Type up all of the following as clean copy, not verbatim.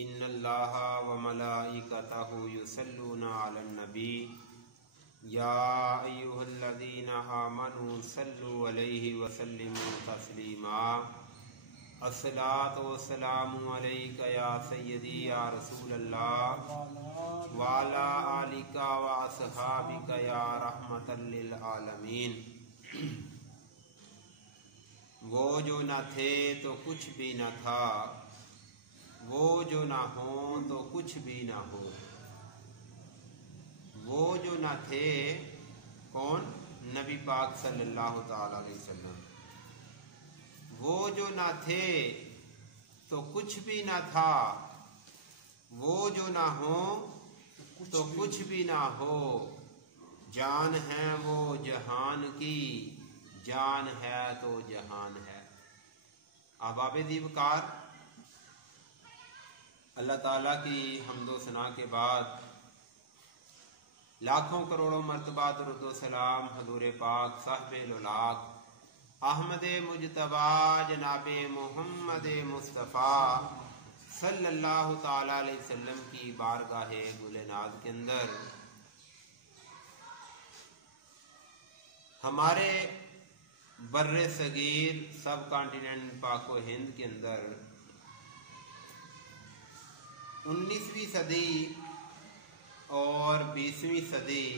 ان اللہ و ملائکتہ یصلون علی النبی یا ایھا الذین آمنوا صلوا علیہ وسلموا تسلیما الصلاۃ والسلام علیک یا سیدی یا رسول اللہ وعلی آلک و اصحابک یا رحمۃ للعالمین۔ وہ جو نہ تھے تو کچھ بھی نہ تھا، وہ جو نہ ہوں تو کچھ بھی نہ ہو۔ وہ جو نہ تھے کون؟ نبی پاک صلی اللہ تعالی علیہ وسلم۔ وہ جو نہ تھے تو کچھ بھی نہ تھا، وہ جو نہ ہوں تو کچھ بھی نہ ہو۔ جان ہے وہ جہان کی، جان ہے تو جہان ہے۔ احباب دیوکار، اللہ تعالیٰ کی حمد و ثنا کے بعد لاکھوں کروڑوں مرتبہ درود و سلام حضور پاک صاحب الولاق احمد مجتبیٰ جناب محمد مصطفیٰ صلی اللہ تعالی علیہ وسلم کی بارگاہ گل ناز کے اندر ہمارے بر صغیر سب کانٹیننٹ پاک و ہند کے اندر 19ویں صدی اور 20ویں صدی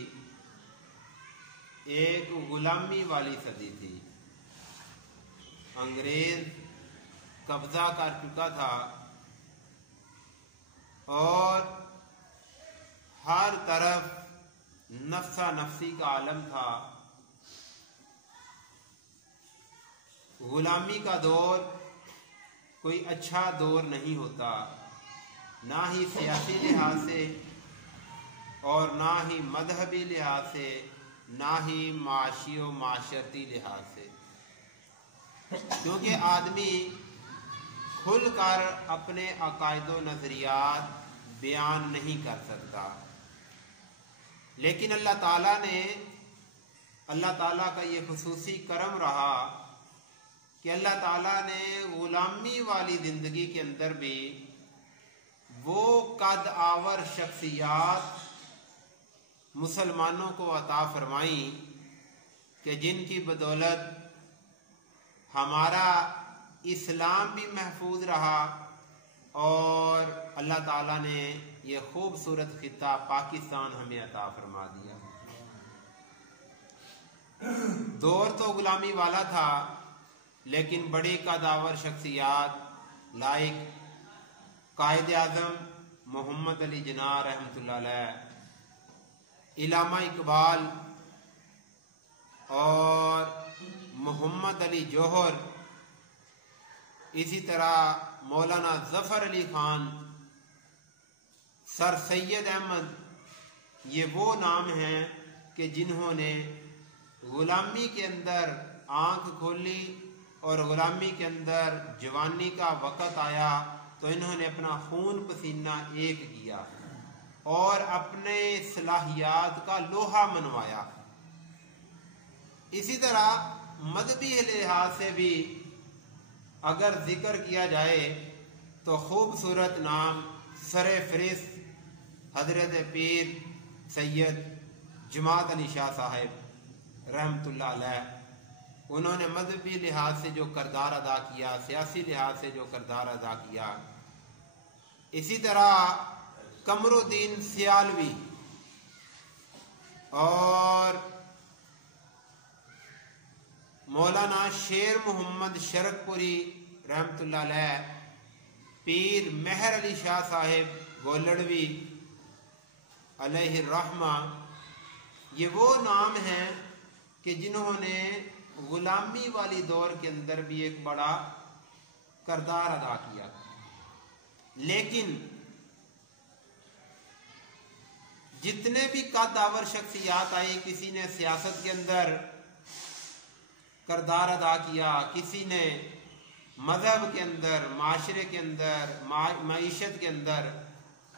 ایک غلامی والی صدی تھی۔ انگریز قبضہ کر چکا تھا اور ہر طرف نفسا نفسی کا عالم تھا۔ غلامی کا دور کوئی اچھا دور نہیں ہوتا، نہ ہی سیاسی لحاظ سے اور نہ ہی مذہبی لحاظ سے، نہ ہی معاشی و معاشرتی لحاظ سے، کیونکہ آدمی کھل کر اپنے عقائد و نظریات بیان نہیں کر سکتا۔ لیکن اللہ تعالیٰ کا یہ خصوصی کرم رہا کہ اللہ تعالیٰ نے غلامی والی زندگی کے اندر بھی وہ قد آور شخصیات مسلمانوں کو عطا فرمائیں کہ جن کی بدولت ہمارا اسلام بھی محفوظ رہا اور اللہ تعالیٰ نے یہ خوبصورت خطہ پاکستان ہمیں عطا فرما دیا۔ دور تو غلامی والا تھا، لیکن بڑی قد آور شخصیات لائق قائد اعظم محمد علی جناح رحمۃ اللہ علیہ، علامہ اقبال اور محمد علی جوہر، اسی طرح مولانا ظفر علی خان، سر سید احمد، یہ وہ نام ہیں کہ جنہوں نے غلامی کے اندر آنکھ کھولی اور غلامی کے اندر جوانی کا وقت آیا تو انہوں نے اپنا خون پسینہ ایک کیا اور اپنے صلاحیات کا لوہا منوایا۔ اسی طرح مذہبی لحاظ سے بھی اگر ذکر کیا جائے تو خوبصورت نام سر فہرست حضرت پیر سید جماعت علی شاہ صاحب رحمۃ اللہ علیہ، انہوں نے مذہبی لحاظ سے جو کردار ادا کیا، سیاسی لحاظ سے جو کردار ادا کیا۔ اسی طرح قمر الدین سیالوی اور مولانا شیر محمد شرک پوری رحمۃ اللہ علیہ، پیر مہر علی شاہ صاحب گولڑوی علیہ الرحمہ، یہ وہ نام ہیں کہ جنہوں نے غلامی والی دور کے اندر بھی ایک بڑا کردار ادا کیا۔ لیکن جتنے بھی قد آور شخصیات آئی، کسی نے سیاست کے اندر کردار ادا کیا، کسی نے مذہب کے اندر، معاشرے کے اندر، معیشت کے اندر،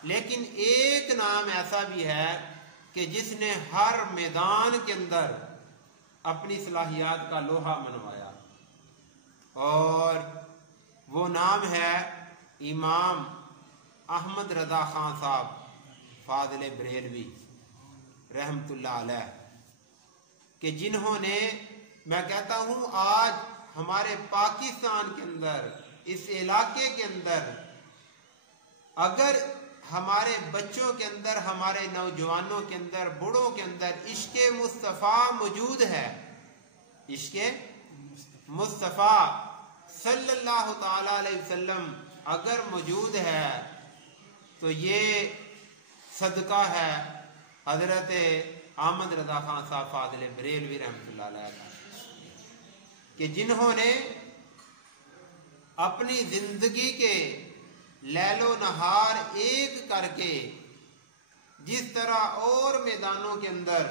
لیکن ایک نام ایسا بھی ہے کہ جس نے ہر میدان کے اندر اپنی صلاحیات کا لوہا منوایا، اور وہ نام ہے امام احمد رضا خان صاحب فاضل بریلوی رحمت اللہ علیہ، کہ جنہوں نے، میں کہتا ہوں آج ہمارے پاکستان کے اندر، اس علاقے کے اندر، اگر ہمارے بچوں کے اندر، ہمارے نوجوانوں کے اندر، بوڑھوں کے اندر عشق مصطفیٰ موجود ہے، عشق مصطفیٰ صلی اللہ تعالی علیہ وسلم اگر موجود ہے تو یہ صدقہ ہے حضرت احمد رضا خان صاحب فاضل بریلوی رحمۃ اللہ علیہ کا، کہ جنہوں نے اپنی زندگی کے لیل و نہار ایک کر کے، جس طرح اور میدانوں کے اندر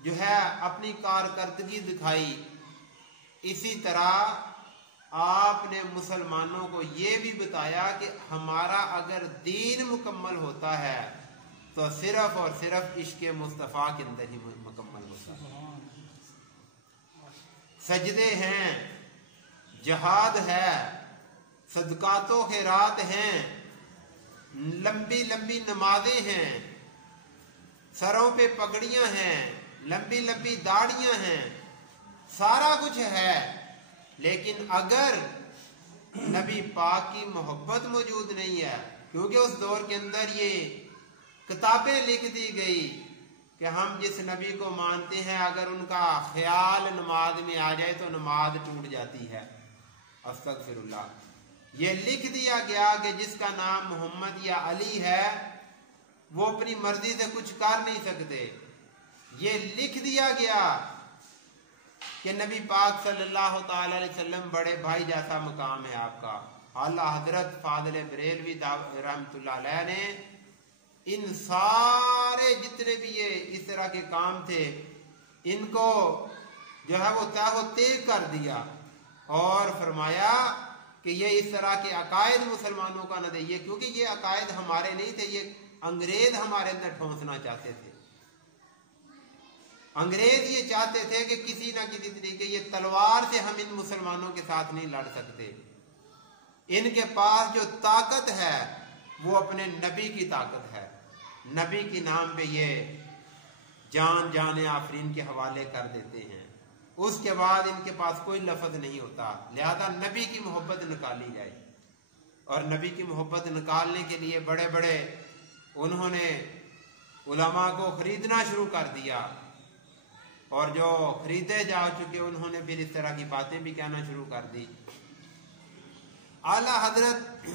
جو ہے اپنی کارکردگی دکھائی، اسی طرح آپ نے مسلمانوں کو یہ بھی بتایا کہ ہمارا اگر دین مکمل ہوتا ہے تو صرف اور صرف عشق مصطفیٰ کے اندر ہی مکمل ہوتا ہے۔ سجدے ہیں، جہاد ہے، صدقات و خیرات ہیں، لمبی لمبی نمازیں ہیں، سروں پہ پگڑیاں ہیں، لمبی لمبی داڑیاں ہیں، سارا کچھ ہے، لیکن اگر نبی پاک کی محبت موجود نہیں ہے، کیونکہ اس دور کے اندر یہ کتابیں لکھ دی گئی کہ ہم جس نبی کو مانتے ہیں اگر ان کا خیال نماز میں آ جائے تو نماز ٹوٹ جاتی ہے، استغفر اللہ، یہ لکھ دیا گیا کہ جس کا نام محمد یا علی ہے وہ اپنی مرضی سے کچھ کر نہیں سکتے، یہ لکھ دیا گیا کہ نبی پاک صلی اللہ تعالی علیہ وسلم بڑے بھائی جیسا مقام ہے آپ کا۔ اعلیٰ حضرت فاضل بریلوی رحمۃ اللہ علیہ نے ان سارے جتنے بھی یہ اس طرح کے کام تھے ان کو جو ہے وہ طے کر دیا اور فرمایا کہ یہ اس طرح کے عقائد مسلمانوں کا نہ دے، کیونکہ یہ عقائد ہمارے نہیں تھے، یہ انگریز ہمارے اندر ٹھونسنا چاہتے تھے۔ انگریز یہ چاہتے تھے کہ کسی نہ کسی طریقے یہ تلوار سے ہم ان مسلمانوں کے ساتھ نہیں لڑ سکتے، ان کے پاس جو طاقت ہے وہ اپنے نبی کی طاقت ہے، نبی کے نام پہ یہ جان آفرین کے حوالے کر دیتے ہیں، اس کے بعد ان کے پاس کوئی لفظ نہیں ہوتا، لہذا نبی کی محبت نکالی جائے، اور نبی کی محبت نکالنے کے لیے بڑے بڑے انہوں نے علماء کو خریدنا شروع کر دیا، اور جو خریدے جا چکے انہوں نے پھر اس طرح کی باتیں بھی کہنا شروع کر دی۔ اعلیٰ حضرت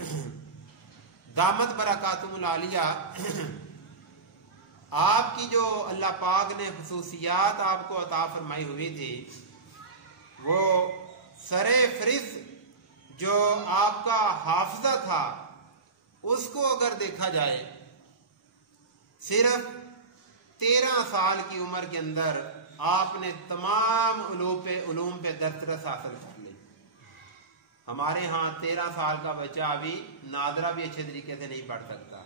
دامت برکاتہم العالیہ، آپ کی جو اللہ پاک نے خصوصیات آپ کو عطا فرمائی ہوئی تھی، وہ سر فہرست جو آپ کا حافظہ تھا اس کو اگر دیکھا جائے، صرف 13 سال کی عمر کے اندر آپ نے تمام علوم پہ دسترس حاصل کر لی۔ ہمارے ہاں 13 سال کا بچہ ابھی نادرہ بھی اچھے طریقے سے نہیں پڑھ سکتا،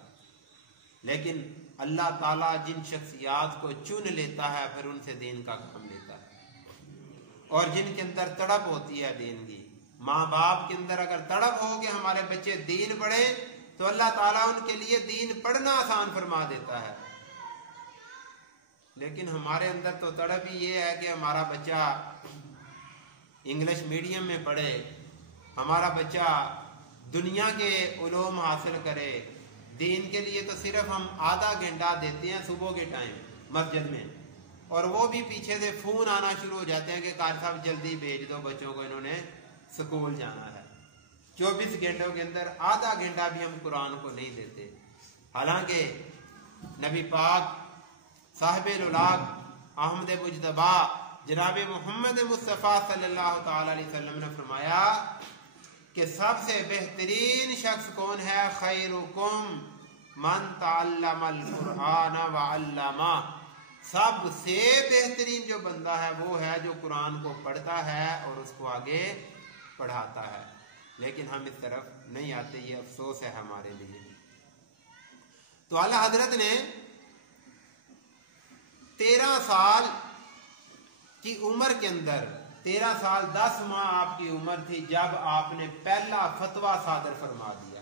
لیکن اللہ تعالیٰ جن شخصیات کو چن لیتا ہے پھر ان سے دین کا کام لیتا ہے، اور جن کے اندر تڑپ ہوتی ہے دین کی، ماں باپ کے اندر اگر تڑپ ہو کہ ہمارے بچے دین پڑھیں تو اللہ تعالیٰ ان کے لیے دین پڑھنا آسان فرما دیتا ہے، لیکن ہمارے اندر تو تڑپ ہی یہ ہے کہ ہمارا بچہ انگلش میڈیم میں پڑھے، ہمارا بچہ دنیا کے علوم حاصل کرے، دین کے لیے تو صرف ہم آدھا گھنٹہ دیتے ہیں صبح کے ٹائم مسجد میں، اور وہ بھی پیچھے سے فون آنا شروع ہو جاتے ہیں کہ قاری صاحب جلدی بھیج دو بچوں کو، انہوں نے سکول جانا ہے۔ 24 گھنٹوں کے اندر آدھا گھنٹہ بھی ہم قرآن کو نہیں دیتے، حالانکہ نبی پاک صاحب الولاق احمد مجتبی جناب محمد مصطفیٰ صلی اللہ تعالی علیہ وسلم نے فرمایا کہ سب سے بہترین شخص کون ہے؟ خیرکم من تعلم القرآن وعلمہ، سب سے بہترین جو بندہ ہے وہ ہے جو قرآن کو پڑھتا ہے اور اس کو آگے پڑھاتا ہے، لیکن ہم اس طرف نہیں آتے، یہ افسوس ہے ہمارے لیے۔ تو اعلیٰ حضرت نے 13 سال کی عمر کے اندر، 13 سال 10 ماہ آپ کی عمر تھی جب آپ نے پہلا فتویٰ صادر فرما دیا،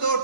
2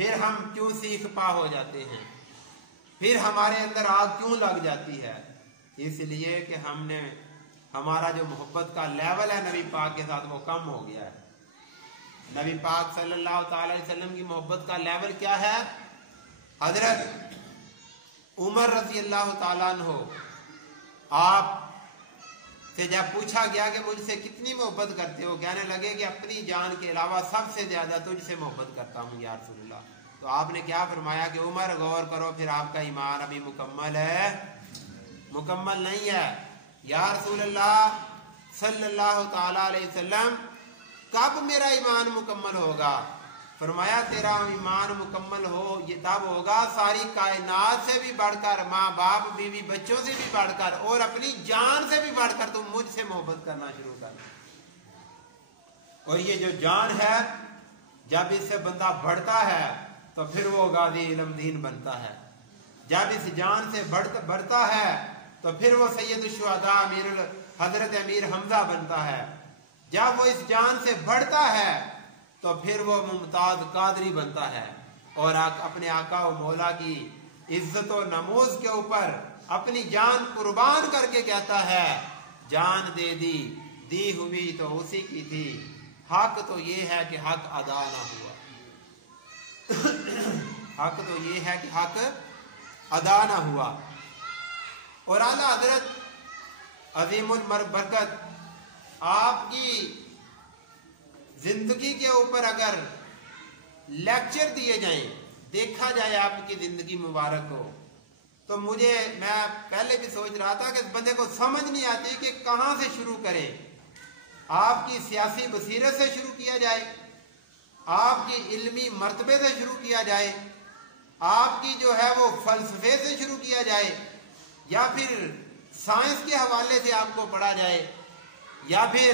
پھر ہم کیوں سیخ پا ہو جاتے ہیں، پھر ہمارے اندر آگ کیوں لگ جاتی ہے؟ اس لیے کہ ہم نے ہمارا جو محبت کا لیول ہے نبی پاک کے ساتھ وہ کم ہو گیا ہے۔ نبی پاک صلی اللہ تعالی علیہ وسلم کی محبت کا لیول کیا ہے؟ حضرت عمر رضی اللہ تعالیٰ عنہ، آپ سے جب پوچھا گیا کہ مجھ سے کتنی محبت کرتے ہو، کہنے لگے کہ اپنی جان کے علاوہ سب سے زیادہ تجھ سے محبت کرتا ہوں یا رسول اللہ۔ تو آپ نے کیا فرمایا کہ عمر غور کرو، پھر آپ کا ایمان ابھی مکمل ہے، مکمل نہیں ہے۔ یا رسول اللہ صلی اللہ تعالی علیہ وسلم کب میرا ایمان مکمل ہوگا؟ فرمایا تیرا ایمان مکمل ہو یہ تب ہوگا ساری کائنات سے بھی بڑھ کر، ماں باپ بیوی بچوں سے بھی بڑھ کر، اور اپنی جان سے بھی بڑھ کر تم مجھ سے محبت کرنا شروع کر۔ اور یہ جو جان ہے جب اس سے بندہ بڑھتا ہے تو پھر وہ غازی علم دین بنتا ہے، جب اس جان سے بڑھتا ہے تو پھر وہ سید الشہداء حضرت امیر حمزہ بنتا ہے، جب وہ اس جان سے بڑھتا ہے تو پھر وہ ممتاز قادری بنتا ہے، اور اپنے آقا و مولا کی عزت و نموز کے اوپر اپنی جان قربان کر کے کہتا ہے جان دے دی ہوئی تو اسی کی تھی، حق تو یہ ہے کہ حق ادا نہ ہوا، حق تو یہ ہے کہ حق ادا نہ ہوا۔ اور اعلیٰ حضرت عظیم المربرکت آپ کی زندگی کے اوپر اگر لیکچر دیے جائیں، دیکھا جائے آپ کی زندگی مبارک کو، تو میں پہلے بھی سوچ رہا تھا کہ بندے کو سمجھ نہیں آتی کہ کہاں سے شروع کریں۔ آپ کی سیاسی بصیرت سے شروع کیا جائے، آپ کی علمی مرتبے سے شروع کیا جائے، آپ کی جو ہے وہ فلسفے سے شروع کیا جائے، یا پھر سائنس کے حوالے سے آپ کو پڑھا جائے، یا پھر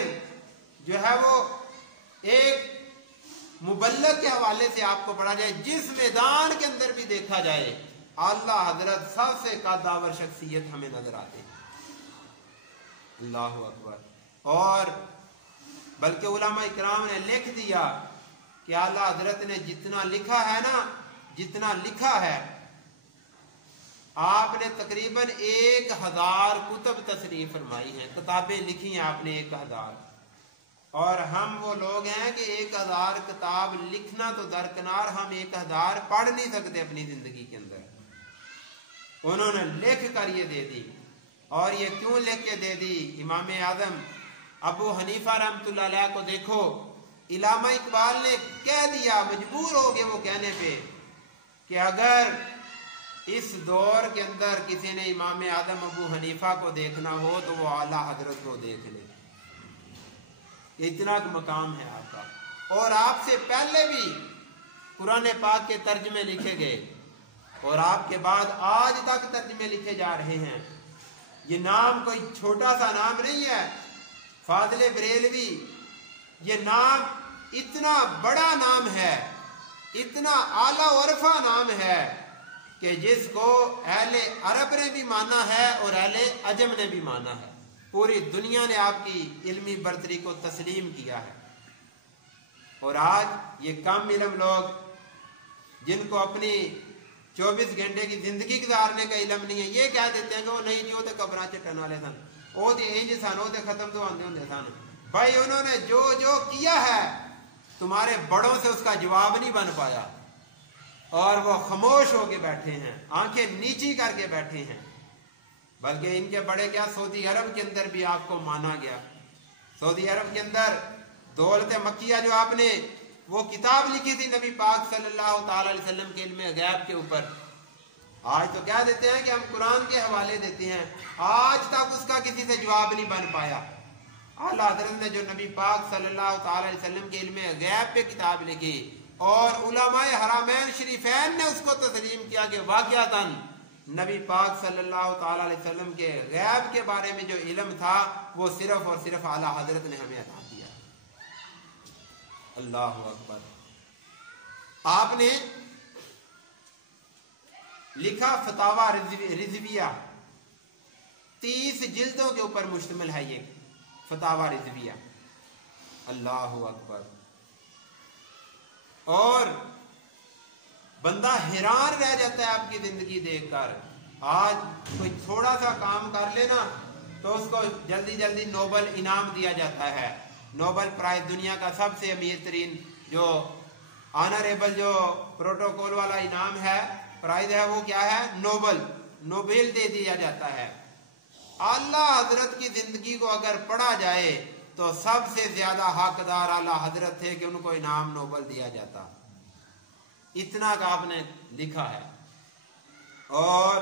جو ہے وہ ایک مبلغ کے حوالے سے آپ کو پڑھا جائے، جس میدان کے اندر بھی دیکھا جائے اللہ حضرت سب سے قدور شخصیت ہمیں نظر آتے ہیں۔ اللہ اکبر۔ اور بلکہ علماء اکرام نے لکھ دیا کہ اعلیٰ حضرت نے جتنا لکھا ہے نا، جتنا لکھا ہے، آپ نے تقریباً 1000 کتب تصنیف فرمائی ہیں، کتابیں لکھی ہیں آپ نے 1000، اور ہم وہ لوگ ہیں کہ 1000 کتاب لکھنا تو درکنار، ہم 1000 پڑھ نہیں سکتے اپنی زندگی کے اندر۔ انہوں نے لکھ کر یہ دے دی، اور یہ کیوں لکھ کے دے دی؟ امام اعظم ابو حنیفہ رحمۃ اللہ علیہ کو دیکھو، علامہ اقبال نے کہہ دیا، مجبور ہو گئے وہ کہنے پہ کہ اگر اس دور کے اندر کسی نے امام اعظم ابو حنیفہ کو دیکھنا ہو تو وہ اعلیٰ حضرت کو دیکھ لے، اتنا مقام ہے آپ کا۔ اور آپ سے پہلے بھی قرآن پاک کے ترجمے لکھے گئے، اور آپ کے بعد آج تک ترجمے لکھے جا رہے ہیں۔ یہ نام کوئی چھوٹا سا نام نہیں ہے، فاضل بریلوی، یہ نام اتنا بڑا نام ہے، اتنا اعلیٰ عرفہ نام ہے کہ جس کو اہل عرب نے بھی مانا ہے اور اہل عجم نے بھی مانا ہے، پوری دنیا نے آپ کی علمی برتری کو تسلیم کیا ہے۔ اور آج یہ کم علم لوگ جن کو اپنی 24 گھنٹے کی زندگی گزارنے کا علم نہیں ہے، یہ کہہ دیتے ہیں کہ وہ نہیں جی وہ تو قبراں چٹن والے سن، وہ تو انج سن، وہ تو ختم تو آندے ہوندے سن۔ بھائی انہوں نے جو کیا ہے تمہارے بڑوں سے اس کا جواب نہیں بن پایا، اور وہ خاموش ہو کے بیٹھے ہیں، آنکھیں نیچی کر کے بیٹھے ہیں۔ بلکہ ان کے بڑے کیا، سعودی عرب کے اندر بھی آپ کو مانا گیا، سعودی عرب کے اندر دولت مکیہ جو آپ نے وہ کتاب لکھی تھی نبی پاک صلی اللہ تعالی علیہ وسلم کے علم غیب کے اوپر، آج تو کیا دیتے ہیں کہ ہم قرآن کے حوالے دیتے ہیں، آج تک اس کا کسی سے جواب نہیں بن پایا۔ اعلیٰ حضرت نے جو نبی پاک صلی اللہ تعالی علیہ وسلم کے علم غیب پہ کتاب لکھی، اور علماء حرمین شریفین نے اس کو تسلیم کیا کہ واقعتاً نبی پاک صلی اللہ تعالی علیہ وسلم کے غیب کے بارے میں جو علم تھا وہ صرف اور صرف اعلیٰ حضرت نے ہمیں عطا کیا۔ اللہ اکبر۔ آپ نے لکھا فتاوی رضویہ، 30 جلدوں کے اوپر مشتمل ہے یہ فتاوی رضویہ۔ اللہ اکبر۔ اور بندہ حیران رہ جاتا ہے آپ کی زندگی دیکھ کر. آج کوئی تھوڑا سا کام کر لینا تو اس کو جلدی جلدی نوبل انعام دیا جاتا ہے. نوبل پرائز دنیا کا سب سے امیر ترین جو آنریبل جو پروٹوکول والا انعام ہے، پرائز ہے، وہ کیا ہے؟ نوبل دے دیا جاتا ہے. اعلیٰ حضرت کی زندگی کو اگر پڑھا جائے تو سب سے زیادہ حقدار اعلیٰ حضرت تھے کہ ان کو انعام نوبل دیا جاتا. اتنا کا آپ نے لکھا ہے. اور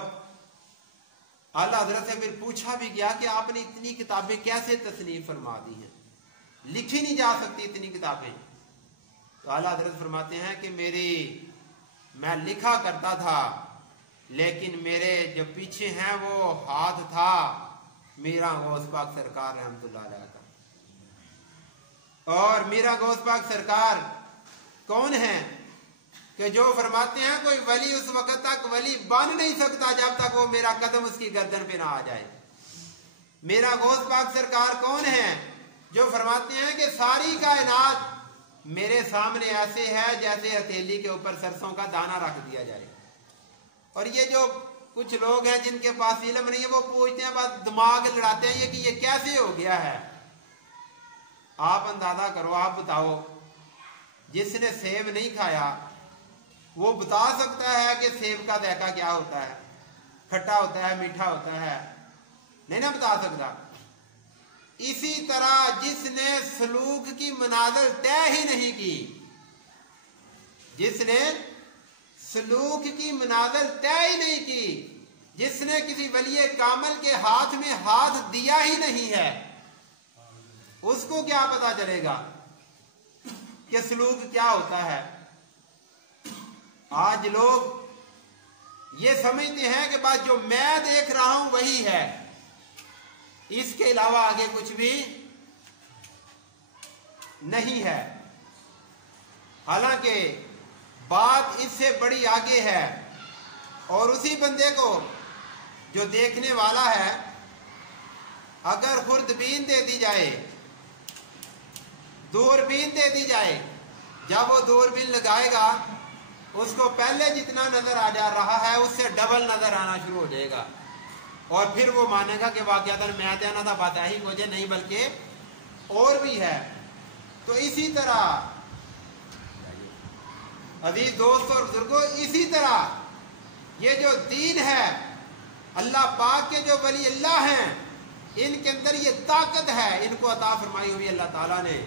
اعلیٰ حضرت سے پھر پوچھا بھی گیا کہ آپ نے اتنی کتابیں کیسے تصنیف فرما دی ہیں، لکھی نہیں جا سکتی اتنی کتابیں. تو اعلیٰ حضرت فرماتے ہیں کہ میں لکھا کرتا تھا، لیکن میرے جو پیچھے ہیں وہ ہاتھ تھا میرا غوث پاک سرکار رحمت اللہ علیہ کا. اور میرا غوث پاک سرکار کون ہے کہ جو فرماتے ہیں کوئی ولی اس وقت تک ولی بن نہیں سکتا جب تک وہ میرا قدم اس کی گردن پہ نہ آ جائے. میرا غوث پاک سرکار کون ہے جو فرماتے ہیں کہ ساری کائنات میرے سامنے ایسے ہے جیسے ہتھیلی کے اوپر سرسوں کا دانہ رکھ دیا جائے. اور یہ جو کچھ لوگ ہیں جن کے پاس علم نہیں ہے وہ پوچھتے ہیں، بس دماغ لڑاتے ہیں کہ یہ کیسے ہو گیا ہے. آپ اندازہ کرو، آپ بتاؤ، جس نے سیب نہیں کھایا وہ بتا سکتا ہے کہ سیب کا ذائقہ کیا ہوتا ہے، کھٹا ہوتا ہے، میٹھا ہوتا ہے؟ نہیں نہ بتا سکتا. اسی طرح جس نے سلوک کی منازل طے ہی نہیں کی، جس نے سلوک کی منازل طے ہی نہیں کی، جس نے کسی ولی کامل کے ہاتھ میں ہاتھ دیا ہی نہیں ہے، اس کو کیا پتا چلے گا کہ سلوک کیا ہوتا ہے؟ آج لوگ یہ سمجھتے ہیں کہ بات جو میں دیکھ رہا ہوں وہی ہے، اس کے علاوہ آگے کچھ بھی نہیں ہے. حالانکہ بات اس سے بڑی آگے ہے. اور اسی بندے کو جو دیکھنے والا ہے اگر خوردبین دے دی جائے، دوربین دے دی جائے، جب وہ دوربین لگائے گا اس کو پہلے جتنا نظر آ جا رہا ہے اس سے ڈبل نظر آنا شروع ہو جائے گا. اور پھر وہ مانے گا کہ واقعاتاً میں تھا تھا پتہ ہی مجھے نہیں بلکہ اور بھی ہے. تو اسی طرح عزیز دوستوں اور بزرگوں، اسی طرح یہ جو دین ہے، اللہ پاک کے جو ولی اللہ ہیں ان کے اندر یہ طاقت ہے، ان کو عطا فرمائی ہوئی اللہ تعالیٰ نے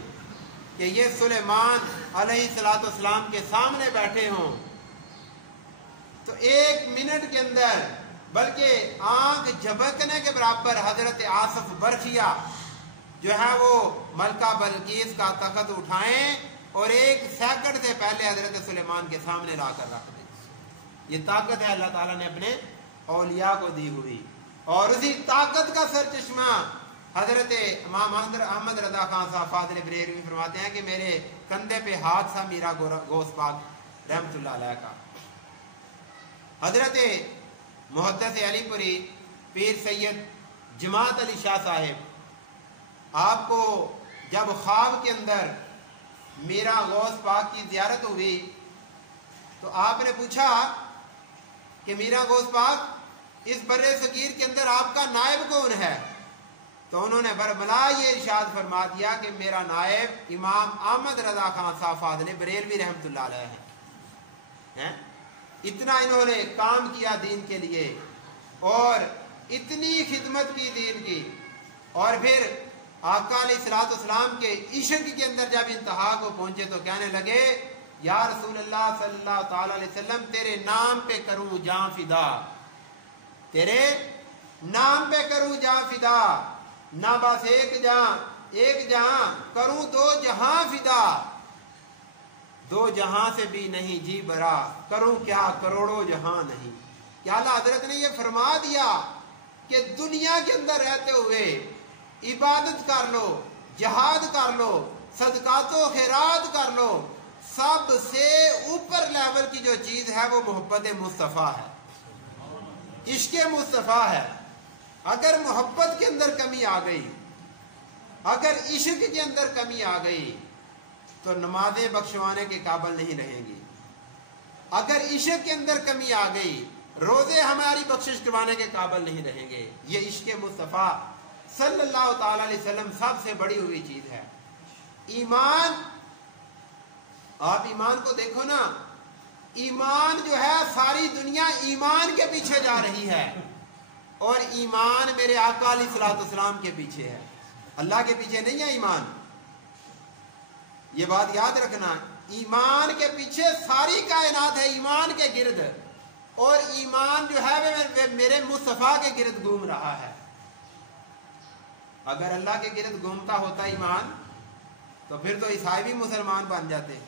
کہ یہ سلیمان علیہ السلام کے سامنے بیٹھے ہوں تو 1 منٹ کے اندر بلکہ آنکھ جھپکنے کے برابر حضرت آصف برخیا جو ہے وہ ملکہ بلقیس کا تخت اٹھائیں اور 1 سیکنڈ سے پہلے حضرت سلیمان کے سامنے لا کر رکھ دیں. یہ طاقت ہے اللہ تعالیٰ نے اپنے اولیاء کو دی ہوئی. اور اسی طاقت کا سرچشمہ حضرت امام احمد رضا خان صاحب فاضل بریلوی فرماتے ہیں کہ میرے کندھے پہ ہاتھ تھا میرا غوث پاک رحمت اللہ علیہ کا. حضرت محدث علی پوری پیر سید جماعت علی شاہ صاحب آپ کو جب خواب کے اندر میرا غوث پاک کی زیارت ہوئی تو آپ نے پوچھا کہ میرا غوث پاک اس بر صغیر کے اندر آپ کا نائب کون ہے؟ تو انہوں نے بربلا یہ ارشاد فرما دیا کہ میرا نائب امام احمد رضا خان صاحب فاضل بریلوی رحمت اللہ علیہ ہیں. اتنا انہوں نے کام کیا دین کے لیے اور اتنی خدمت کی دین کی. اور پھر آقا علیہ الصلوۃ والسلام کے عشق کے اندر جب انتہا کو پہنچے تو کہنے لگے یا رسول اللہ صلی اللہ تعالی علیہ وسلم تیرے نام پہ کروں جاں فدا، تیرے نام پہ کروں جاں فدا، نہ بس ایک جہاں کروں 2 جہاں فدا، 2 جہاں سے بھی نہیں جی برا، کروں کیا کروڑوں جہاں نہیں. کیا اللہ حضرت نے یہ فرما دیا کہ دنیا کے اندر رہتے ہوئے عبادت کر لو، جہاد کر لو، صدقات و خیرات کر لو، سب سے اوپر لیول کی جو چیز ہے وہ محبت مصطفیٰ ہے، عشق مصطفیٰ ہے. اگر محبت کے اندر کمی آ گئی، اگر عشق کے اندر کمی آ گئی تو نمازیں بخشوانے کے قابل نہیں رہیں گی. اگر عشق کے اندر کمی آ گئی روزے ہماری بخشش کروانے کے قابل نہیں رہیں گے. یہ عشق مصطفیٰ صلی اللہ تعالی علیہ وسلم سب سے بڑی ہوئی چیز ہے. ایمان، آپ ایمان کو دیکھو نا، ایمان جو ہے ساری دنیا ایمان کے پیچھے جا رہی ہے، اور ایمان میرے آقا علیہ الصلوۃ والسلام کے پیچھے ہے، اللہ کے پیچھے نہیں ہے ایمان. یہ بات یاد رکھنا، ایمان کے پیچھے ساری کائنات ہے، ایمان کے گرد، اور ایمان جو ہے وہ میرے مصطفیٰ کے گرد گھوم رہا ہے. اگر اللہ کے گرد گھومتا ہوتا ایمان تو پھر تو عیسائی بھی مسلمان بن جاتے.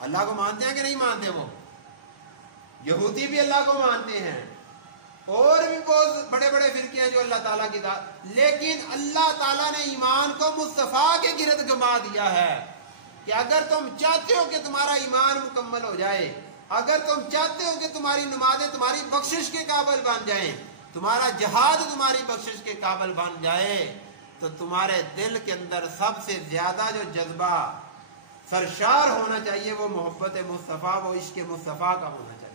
اللہ کو مانتے ہیں کہ نہیں مانتے؟ وہ یہودی بھی اللہ کو مانتے ہیں، اور بھی بہت بڑے بڑے فرقے ہیں جو اللہ تعالیٰ کی ذات، لیکن اللہ تعالیٰ نے ایمان کو مصطفیٰ کے گرد گھما دیا ہے کہ اگر تم چاہتے ہو کہ تمہارا ایمان مکمل ہو جائے، اگر تم چاہتے ہو کہ تمہاری نمازیں تمہاری بخشش کے قابل بن جائیں، تمہارا جہاد تمہاری بخشش کے قابل بن جائے، تو تمہارے دل کے اندر سب سے زیادہ جو جذبہ سرشار ہونا چاہیے وہ محبت مصطفیٰ، وہ عشق مصطفیٰ کا ہونا چاہیے.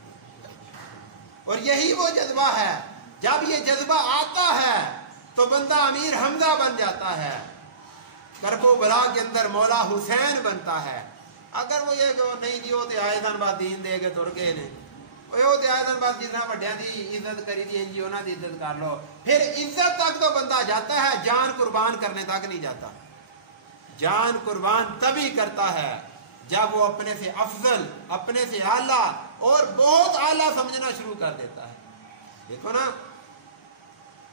اور یہی وہ جذبہ ہے، جب یہ جذبہ آتا ہے تو بندہ امیر حمزہ بن جاتا ہے، کرب و بلا کے اندر مولا حسین بنتا ہے. اگر وہ یہ جو نہیں جی ہوتے آئے دن بعد دین دے کے تر گئے نے، وہ ہوتے آئے دن بعد جتنا بڑھیا دی عزت کری دی انجی ہونا دی عزت کر لو، پھر عزت تک تو بندہ جاتا ہے، جان قربان کرنے تک نہیں جاتا. جان قربان تبھی کرتا ہے جب وہ اپنے سے افضل، اپنے سے اعلیٰ اور بہت اعلیٰ سمجھنا شروع کر دیتا ہے. دیکھو نا،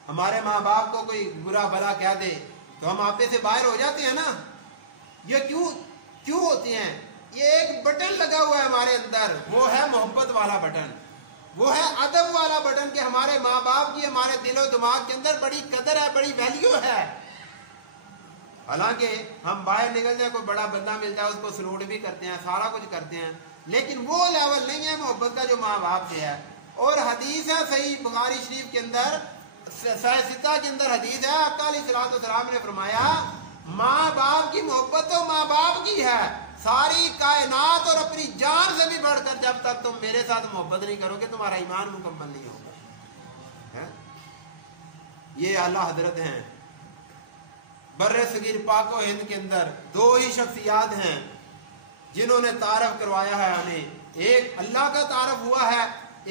ہمارے ماں باپ کو کوئی برا بھلا کہہ دے تو ہم آپے سے باہر ہو جاتے ہیں نا. یہ کیوں ہوتے ہیں؟ یہ ایک بٹن لگا ہوا ہے ہمارے اندر، وہ ہے محبت والا بٹن، وہ ہے ادب والا بٹن، کہ ہمارے ماں باپ کی ہمارے دل و دماغ کے اندر بڑی قدر ہے، بڑی ویلیو ہے. حالانکہ ہم باہر نکل جائے، کوئی بڑا بندہ مل جائے اس کو سلوٹ بھی کرتے ہیں، سارا کچھ کرتے ہیں، لیکن وہ لیول نہیں ہے محبت کا جو ماں باپ سے ہے. اور حدیث ہے صحیح بخاری شریف کے اندر، صحیح ستہ کے اندر حدیث ہے، آقا علیہ الصلوۃ والسلام نے فرمایا ماں باپ کی محبت تو ماں باپ کی ہے، ساری کائنات اور اپنی جان سے بھی بڑھ کر جب تک تم میرے ساتھ محبت نہیں کرو گے تمہارا ایمان مکمل نہیں ہوگا. یہ اعلیٰ حضرت ہیں. بر صغیر پاک و ہند کے اندر دو ہی شخصیات ہیں جنہوں نے تعارف کروایا ہے ہمیں، ایک اللہ کا تعارف ہوا ہے،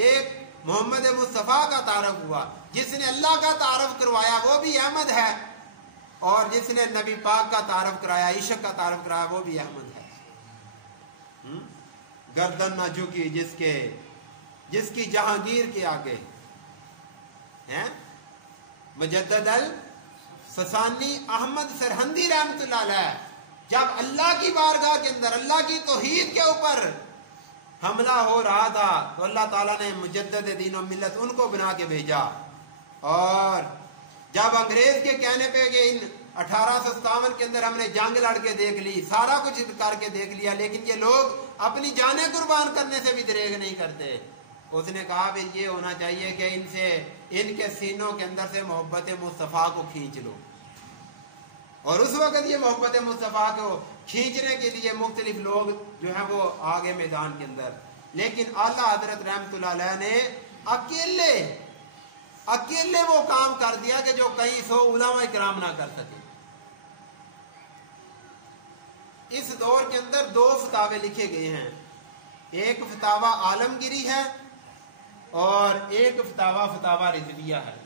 ایک محمد مصطفیٰ کا تعارف ہوا. جس نے اللہ کا تعارف کروایا وہ بھی احمد ہے، اور جس نے نبی پاک کا تعارف کرایا، عشق کا تعارف کرایا، وہ بھی احمد ہے. گردن نہ جھکی جس کی جہانگیر کے آگے. مجدد الفسانی احمد سرہندی رحمت اللہ علیہ جب اللہ کی بارگاہ کے اندر اللہ کی توحید کے اوپر حملہ ہو رہا تھا تو اللہ تعالیٰ نے مجدد دین و ملت ان کو بنا کے بھیجا. اور جب انگریز کے کہنے پہ کہ ان 1857 کے اندر ہم نے جنگ لڑ کے دیکھ لی، سارا کچھ کر کے دیکھ لیا، لیکن یہ لوگ اپنی جانیں قربان کرنے سے بھی دریغ نہیں کرتے، اس نے کہا بھی یہ ہونا چاہیے کہ ان کے سینوں کے اندر سے محبت مصطفیٰ کو کھینچ لو. اور اس وقت یہ محبت مصطفیٰ کو کھینچنے کے لیے مختلف لوگ جو ہیں وہ آگے میدان کے اندر، لیکن اعلیٰ حضرت رحمت اللہ علیہ نے اکیلے وہ کام کر دیا کہ جو کئی سو علماء کرام نہ کر سکے. اس دور کے اندر دو فتاوے لکھے گئے ہیں، ایک فتاوہ عالمگیری ہے اور ایک فتاوہ رضویہ ہے.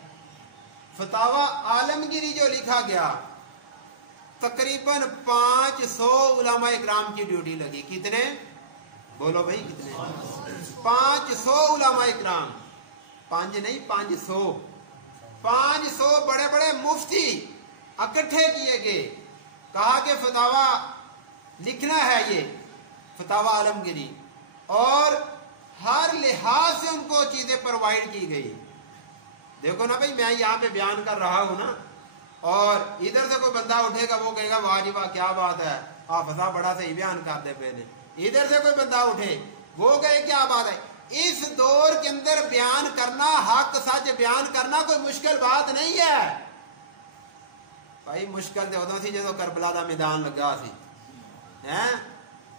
فتاوہ عالمگیری جو لکھا گیا تقریباً 500 علماء اکرام کی ڈیوٹی لگی. کتنے؟ بولو بھائی کتنے؟ 500 علماء اکرام، 5 نہیں 500 بڑے بڑے مفتی اکٹھے کیے گئے. کہا کہ فتاوہ لکھنا ہے، یہ فتاوہ عالمگیری، اور ہر لحاظ سے ان کو چیزیں پرووائڈ کی گئی. دیکھو نا بھائی، میں یہاں پہ بیان کر رہا ہوں نا، اور ادھر سے کوئی بندہ اٹھے گا وہ کہے گا واہ جی واہ کیا بات ہے، حافظہ بڑا صحیح بیان کر دے پہلے. ادھر سے کوئی بندہ اٹھے وہ کہے کیا بات ہے. اس دور کے اندر بیان کرنا، حق سچ بیان کرنا کوئی مشکل بات نہیں ہے بھائی. مشکل تو ادو سی جدو کربلا دا میدان لگا سی.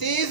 30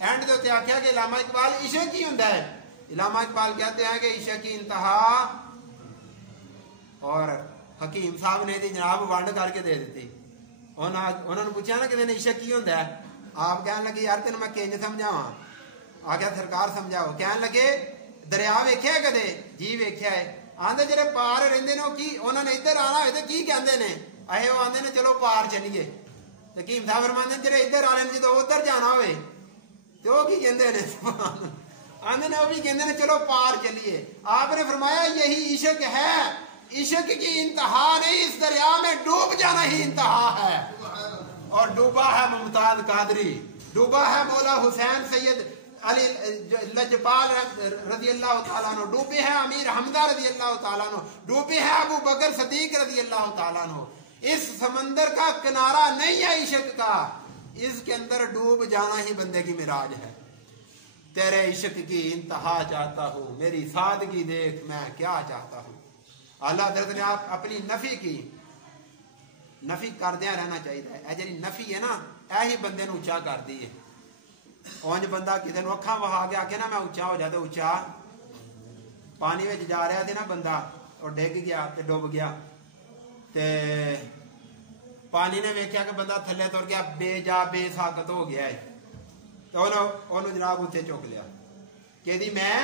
اینڈ دے تے آکھیا کہ علامہ اقبال عشق کی ہوندا ہے. علامہ اقبال کہتے ہیں کہ عشق کی انتہا، اور حکیم صاحب نے دی جناب ونڈ کر کے دے دیتی. انہوں نے پوچھا نا کہ عشق کی ہوندا ہے، آپ کہنے لگے یار تینوں میں کنج سمجھاواں؟ آگیا سرکار سمجھاؤ. کہنے لگے دریا ویکھیا ہے کدے؟ جی ویکھیا ہے. آندے جڑے پار رہندے نے کی انہوں نے ادھر آنا ہوئے تو کی کہندے نے؟ اے وہ آندے نے چلو پار چلیے. حکیم صاحب فرماندے نے جڑے ادھر والے نے جدوں ادھر جانا ہوئے تو وہ کی کہندے نے؟ آندے نے وہ بھی کہندے نے چلو پار چلیے. آپ نے فرمایا یہی عشق ہے. عشق کی انتہا نہیں، اس دریا میں ڈوب جانا ہی انتہا ہے. اور ڈوبا ہے ممتاز قادری، ڈوبا ہے مولا حسین سید علی لجپال رضی اللہ تعالیٰ عنہ، ڈوبے ہیں امیر حمزہ رضی اللہ تعالیٰ عنہ، ڈوبے ہیں ابو بکر صدیق رضی اللہ تعالیٰ عنہ. اس سمندر کا کنارہ نہیں ہے عشق کا، اس کے اندر ڈوب جانا ہی بندے کی معراج ہے. تیرے عشق کی انتہا چاہتا ہوں، میری سادگی دیکھ میں کیا چاہتا ہوں. اللہ حضرت نے آپ اپنی نفی کی، نفی کردیا رہنا چاہیے. اے جی نفی ہے نا، اے ہی بندے نو اچا کر دی ہے. اونج بندہ کسی نو اکھاں وہا کے آکھے نا میں اچا ہو جا، تو اچا پانی وچ جا رہا تھا نا بندہ، اور ڈگ گیا تے ڈوب گیا. تے پانی نے ویکھیا کہ بندہ تھلے تر گیا، بے جا بے ساکت ہو گیا ہے. تو انہوں جناب اتنے چک لیا کہ دی میں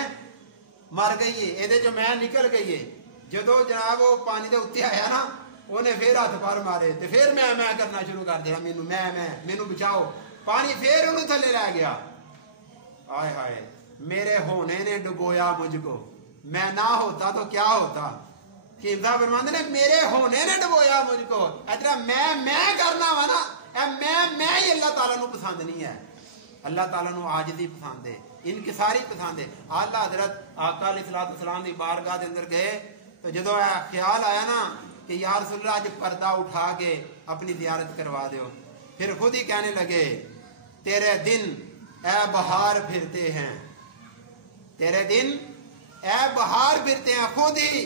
مر گئی ہے، یہ جو میں نکل گئی ہے. جدو جناب وہ پانی دے اتنے آیا نا، انہیں پھر ہاتھ پر مارے تے پھر میں کرنا شروع کر دیا، مینو بچاؤ. پانی پھر انہوں تھلے لے گیا. آئے ہائے میرے ہونے نے ڈبویا مجھ کو، میں نہ ہوتا تو کیا ہوتا. کہ فرماندے نے میرے ہونے نے ڈبویا مجھ کو. ادھر میں کرنا وا نا، میں ہی اللہ تعالیٰ نو پسند نہیں ہے. اللہ تعالیٰ نو عاجزی پسند ہے، انکساری پسند ہے. آقا حضرت آقا علیہ الصلوۃ والسلام دی بارگاہ دے اندر گئے تو جدو خیال آیا نا کہ یا رسول اللہ اج پردہ اٹھا کے اپنی زیارت کروا دیو، پھر خود ہی کہنے لگے تیرے دن اے بہار پھرتے ہیں، تیرے دن اے بہار پھرتے ہیں. خود ہی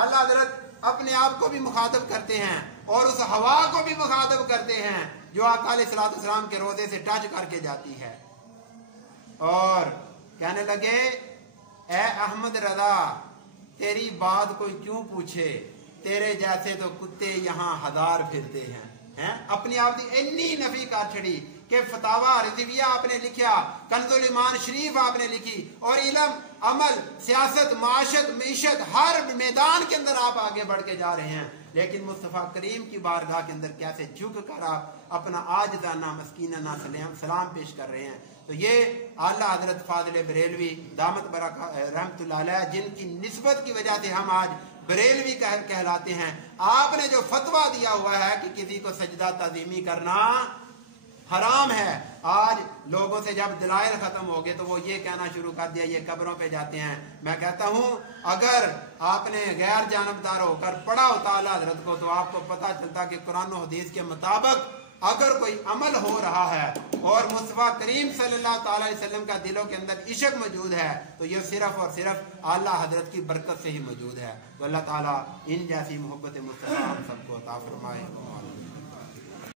اللہ حضرت اپنے آپ کو بھی مخاطب کرتے ہیں اور اس ہوا کو بھی مخاطب کرتے ہیں جو آقا علیہ الصلوۃ والسلام کے روضے سے ٹچ کر کے جاتی ہے. اور کہنے لگے اے احمد رضا تیری بات کوئی کیوں پوچھے، تیرے جیسے تو کتے یہاں ہزار پھرتے ہیں. اپنی آپ کی اتنی نفی کر چھڑی کہ فتاوی رضویہ آپ نے لکھیا، کنز الایمان شریف آپ نے لکھی، اور علم، عمل، سیاست، معاشت، معیشت ہر میدان کے اندر آپ آگے بڑھ کے جا رہے ہیں. لیکن مصطفیٰ کریم کی بارگاہ کے اندر کیسے جھک کر آپ اپنا عاجزانہ مسکینانہ سلام پیش کر رہے ہیں. تو یہ اعلیٰ حضرت فاضل بریلوی دامت برکاتہ رحمت اللہ علیہ، جن کی نسبت کی وجہ سے ہم آج بریلوی کہلاتے ہیں. آپ نے جو فتویٰ دیا ہوا ہے کہ کسی کو سجدہ تعظیمی کرنا حرام ہے، آج لوگوں سے جب دلائل ختم ہو گئے تو وہ یہ کہنا شروع کر دیا یہ قبروں پہ جاتے ہیں. میں کہتا ہوں اگر آپ نے غیر جانبدار ہو کر پڑھا ہوتا اعلیٰ حضرت کو تو آپ کو پتہ چلتا کہ قرآن و حدیث کے مطابق اگر کوئی عمل ہو رہا ہے اور مصطفیٰ کریم صلی اللہ تعالی علیہ وسلم کا دلوں کے اندر عشق موجود ہے تو یہ صرف اور صرف اعلیٰ حضرت کی برکت سے ہی موجود ہے. تو اللہ تعالیٰ ان جیسی محبت مصطفیٰ ہم سب کو عطا فرمائے.